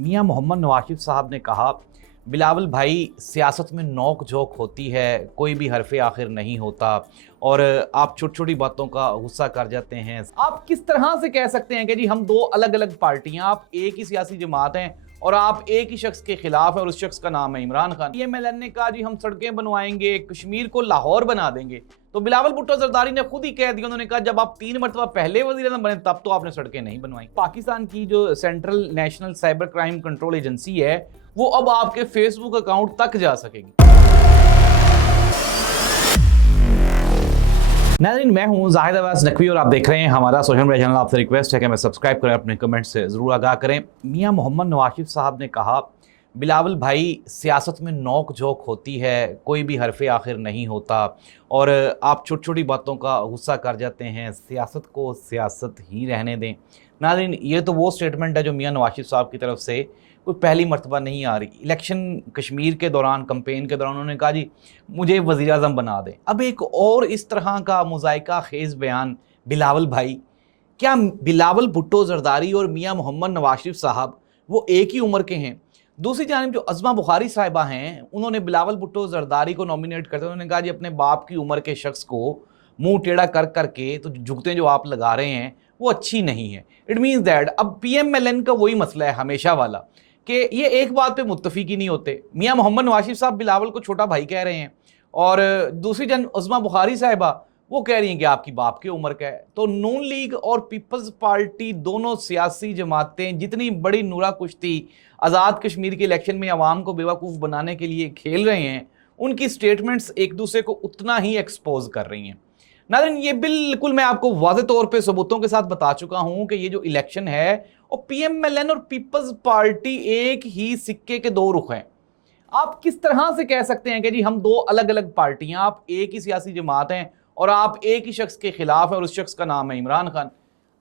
मियां मोहम्मद नवाज साहब ने कहा, बिलावल भाई सियासत में नोक झोंक होती है, कोई भी हरफ आखिर नहीं होता और आप छोटी छोटी बातों का गुस्सा कर जाते हैं। आप किस तरह से कह सकते हैं कि जी हम दो अलग अलग पार्टियां, आप एक ही सियासी जमात हैं और आप एक ही शख्स के खिलाफ हैं और उस शख्स का नाम है इमरान खान। PMLN ने कहा जी हम सड़कें बनवाएंगे, कश्मीर को लाहौर बना देंगे, तो बिलावल भुट्टो जरदारी ने खुद ही कह दिया, उन्होंने कहा जब आप 3 मरतबा पहले वज़ीर-ए-आज़म बने तब तो आपने सड़कें नहीं बनवाई। पाकिस्तान की जो central national cyber crime control agency है वो अब आपके फेसबुक अकाउंट तक जा सकेगी। नाज़रीन, मैं हूं जाहिद अब्बास नकवी और आप देख रहे हैं हमारा सोशल मीडिया चैनल। आपसे रिक्वेस्ट है कि मैं सब्सक्राइब करें, अपने कमेंट से ज़रूर आगाह करें। मियां मोहम्मद नवाज साहब ने कहा, बिलावल भाई सियासत में नोक झोंक होती है, कोई भी हरफ आखिर नहीं होता और आप छोटी छोटी बातों का गुस्सा कर जाते हैं, सियासत को सियासत ही रहने दें। नाज़रीन, ये तो वो स्टेटमेंट है जो मियां नवाज साहब की तरफ से कोई पहली मर्तबा नहीं आ रही। इलेक्शन कश्मीर के दौरान, कैंपेन के दौरान उन्होंने कहा जी मुझे वज़ीर आज़म बना दें। अब एक और इस तरह का मुज़ायका खेज़ बयान, बिलावल भाई, क्या बिलावल भुट्टो जरदारी और मियां मोहम्मद नवाज साहब वो एक ही उम्र के हैं? दूसरी जानिब जो अज़मा बुखारी साहिबा हैं, उन्होंने बिलावल भुट्टो जरदारी को नॉमिनेट करते हुए उन्होंने कहा जी अपने बाप की उम्र के शख्स को मुंह टेढ़ा कर करके तो जुगतें जो आप लगा रहे हैं वो अच्छी नहीं है। इट मीन्स दैट अब PMLN का वही मसला है हमेशा वाला कि ये एक बात पे मुत्तफिक ही नहीं होते। मियां मोहम्मद नवाज साहब बिलावल को छोटा भाई कह रहे हैं और दूसरी जन अज़मा बुखारी साहिबा वो कह रही हैं कि आपकी बाप की उम्र का है। तो नून लीग और पीपल्स पार्टी दोनों सियासी जमातें जितनी बड़ी नूरा कुश्ती आज़ाद कश्मीर के इलेक्शन में आवाम को बेवकूफ़ बनाने के लिए खेल रहे हैं, उनकी स्टेटमेंट्स एक दूसरे को उतना ही एक्सपोज कर रही हैं। नाज़रीन, ये बिल्कुल मैं आपको वाज़ेह तौर पे सबूतों के साथ बता चुका हूं कि ये जो इलेक्शन है और PMLN और पीपल्स पार्टी एक ही सिक्के के दो रुख हैं। आप किस तरह से कह सकते हैं कि जी हम दो अलग अलग पार्टियां, आप एक ही सियासी जमात हैं और आप एक ही शख्स के खिलाफ हैं और उस शख्स का नाम है इमरान खान।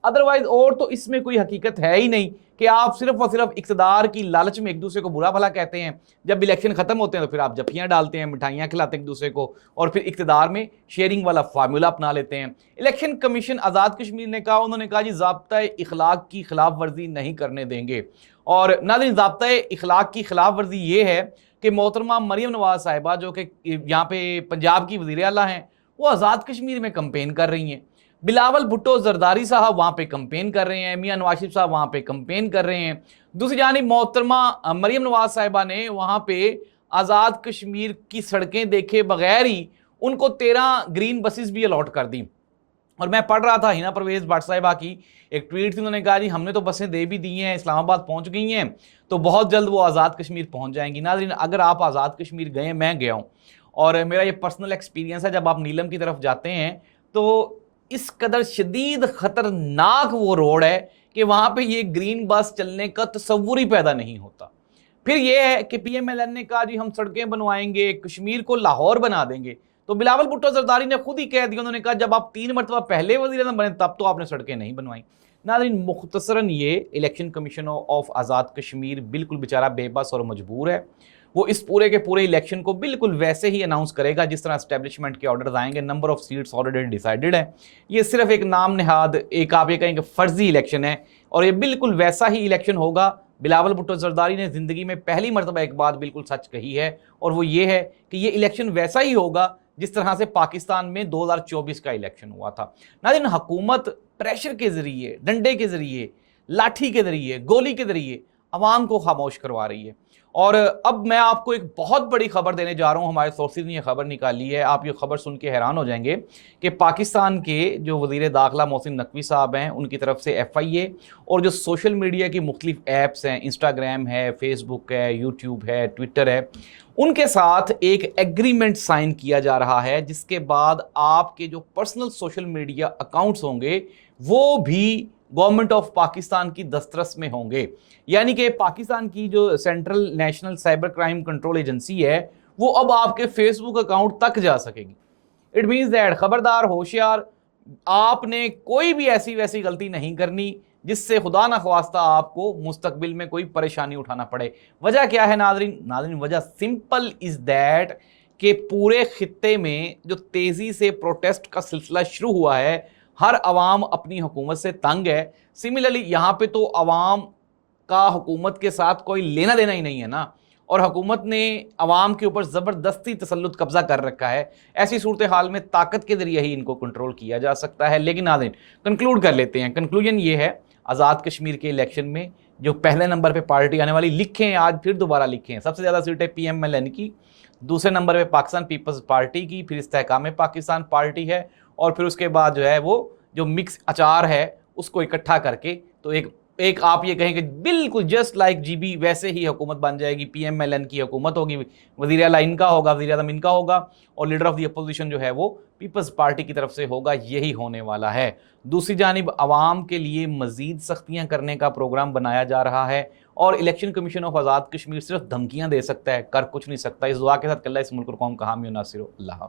अदरवाइज और तो इसमें कोई हकीकत है ही नहीं कि आप सिर्फ और सिर्फ इक़्तिदार की लालच में एक दूसरे को बुरा भला कहते हैं, जब इलेक्शन खत्म होते हैं तो फिर आप जफ्फियाँ डालते हैं, मिठाइयाँ खिलाते हैं एक दूसरे को और फिर इक़्तिदार में शेयरिंग वाला फार्मूला अपना लेते हैं। इलेक्शन कमीशन आज़ाद कश्मीर ने कहा, उन्होंने कहा जी ज़ाब्ता इखलाक की खिलाफ वर्जी नहीं करने देंगे। और नाज़रीन, ज़ाब्ता इखलाक की खिलाफ वर्जी ये है कि मोहतरमा मरियम नवाज साहिबा जो कि यहाँ पे पंजाब की वज़ीर आला हैं, वो आज़ाद कश्मीर में कैंपेन कर रही हैं। बिलावल भुट्टो जरदारी साहब वहाँ पे कैंपेन कर रहे हैं, मियां नवाज साहब वहाँ पे कैंपेन कर रहे हैं। दूसरी जानिब मोहतरमा मरियम नवाज साहिबा ने वहाँ पे आज़ाद कश्मीर की सड़कें देखे बगैर ही उनको 13 ग्रीन बसेस भी अलॉट कर दी। और मैं पढ़ रहा था हिना परवेज़ भट्ट साहिबा की एक ट्वीट थी, उन्होंने कहा जी हमने तो बसें दे भी दी हैं, इस्लामाबाद पहुँच गई हैं, तो बहुत जल्द वो आज़ाद कश्मीर पहुँच जाएंगी। नाज़रीन, अगर आप आज़ाद कश्मीर गए, मैं गया हूँ और मेरा ये पर्सनल एक्सपीरियंस है, जब आप नीलम की तरफ जाते हैं तो इस कदर शदीद खतरनाक वो रोड है कि वहाँ पे ये ग्रीन बस चलने का तसव्वुर ही पैदा नहीं होता। फिर ये है कि PMLN ने कहा जी हम सड़कें बनवाएंगे, कश्मीर को लाहौर बना देंगे, तो बिलावल भुट्टो जरदारी ने खुद ही कह दिया, उन्होंने कहा जब आप 3 मरतबा पहले वज़ीर-ए-आज़म बने तब तो आपने सड़कें नहीं बनवाई। नाज़रीन, मुख्तसरन ये election commission of Azad Kashmir बिल्कुल बेचारा बेबस और मजबूर है। वो इस पूरे के पूरे इलेक्शन को बिल्कुल वैसे ही अनाउंस करेगा जिस तरह एस्टेब्लिशमेंट के ऑर्डर्स आएंगे। Number of seats already decided है। ये सिर्फ एक नाम नहाद, एक आप ये कहेंगे फर्जी इलेक्शन है और ये बिल्कुल वैसा ही इलेक्शन होगा। बिलावल भुट्टो जरदारी ने ज़िंदगी में पहली मरतबा एक बात बिल्कुल सच कही है और वो ये है कि ये इलेक्शन वैसा ही होगा जिस तरह से पाकिस्तान में 2024 का इलेक्शन हुआ था। नाज़रीन, हुकूमत प्रेशर के ज़रिए, डंडे के ज़रिए, लाठी के ज़रिए, गोली के ज़रिए आवाम को खामोश करवा रही है। और अब मैं आपको एक बहुत बड़ी खबर देने जा रहा हूं, हमारे सोर्सेज ने यह खबर निकाली है, आप ये खबर सुन के हैरान हो जाएंगे कि पाकिस्तान के जो वज़ीर दाखिला मोहसिन नकवी साहब हैं, उनकी तरफ से FIA और जो सोशल मीडिया की मुख्तलिफ ऐप्स हैं, इंस्टाग्राम है, फेसबुक है, यूट्यूब है, ट्विटर है, उनके साथ एक एग्रीमेंट साइन किया जा रहा है जिसके बाद आपके जो पर्सनल सोशल मीडिया अकाउंट्स होंगे वो भी गवर्नमेंट ऑफ पाकिस्तान की दस्तरस में होंगे। यानी कि पाकिस्तान की जो central national cyber crime control agency है वो अब आपके फेसबुक अकाउंट तक जा सकेगी। इट मीन्स दैट खबरदार, होशियार, आपने कोई भी ऐसी वैसी गलती नहीं करनी जिससे खुदा न ख्वास्ता आपको मुस्तकबिल में कोई परेशानी उठाना पड़े। वजह क्या है नाज़रीन, वजह सिंपल इज़ दैट कि पूरे खित्ते में जो तेज़ी से प्रोटेस्ट का सिलसिला शुरू हुआ है, हर अवाम अपनी हुकूमत से तंग है। सिमिलरली यहाँ पे तो अवाम کا हुकूमत के साथ कोई लेना देना ही नहीं है ना, और हुकूमत ने अवाम के ऊपर ज़बरदस्ती तसल्लुत कब्ज़ा कर रखा है। ऐसी सूरत हाल में ताकत के ज़रिए ही इनको कंट्रोल किया जा सकता है। लेकिन नाज़रीन, कंक्लूड कर लेते हैं। कंक्लूजन ये है, आज़ाद कश्मीर के इलेक्शन में जो पहले नंबर पे पार्टी आने वाली, लिखें आज फिर दोबारा लिखें, सबसे ज़्यादा सीटें PMLN की, दूसरे नंबर पे पाकिस्तान पीपल्स पार्टी की, फिर इस्तेहकाम पाकिस्तान पार्टी है, और फिर उसके बाद जो है वो जो मिक्स अचार है उसको इकट्ठा करके तो एक आप ये कहें कि बिल्कुल जस्ट लाइक GB वैसे ही हुकूमत बन जाएगी। PMLN की हुकूमत होगी, वज़ीर आला इनका होगा, वज़ीर आज़म इनका होगा, और लीडर ऑफ द अपोजिशन जो है वो पीपल्स पार्टी की तरफ से होगा। यही होने वाला है। दूसरी जानिब अवाम के लिए मज़ीद सख्तियाँ करने का प्रोग्राम बनाया जा रहा है, और election commission of Azad Kashmir सिर्फ धमकियाँ दे सकता है, कर कुछ नहीं सकता। इस दुआ के साथ अल्लाह इस मुल्क को कौम का हामी और नासिर हो। अल्लाह हाफ़िज़।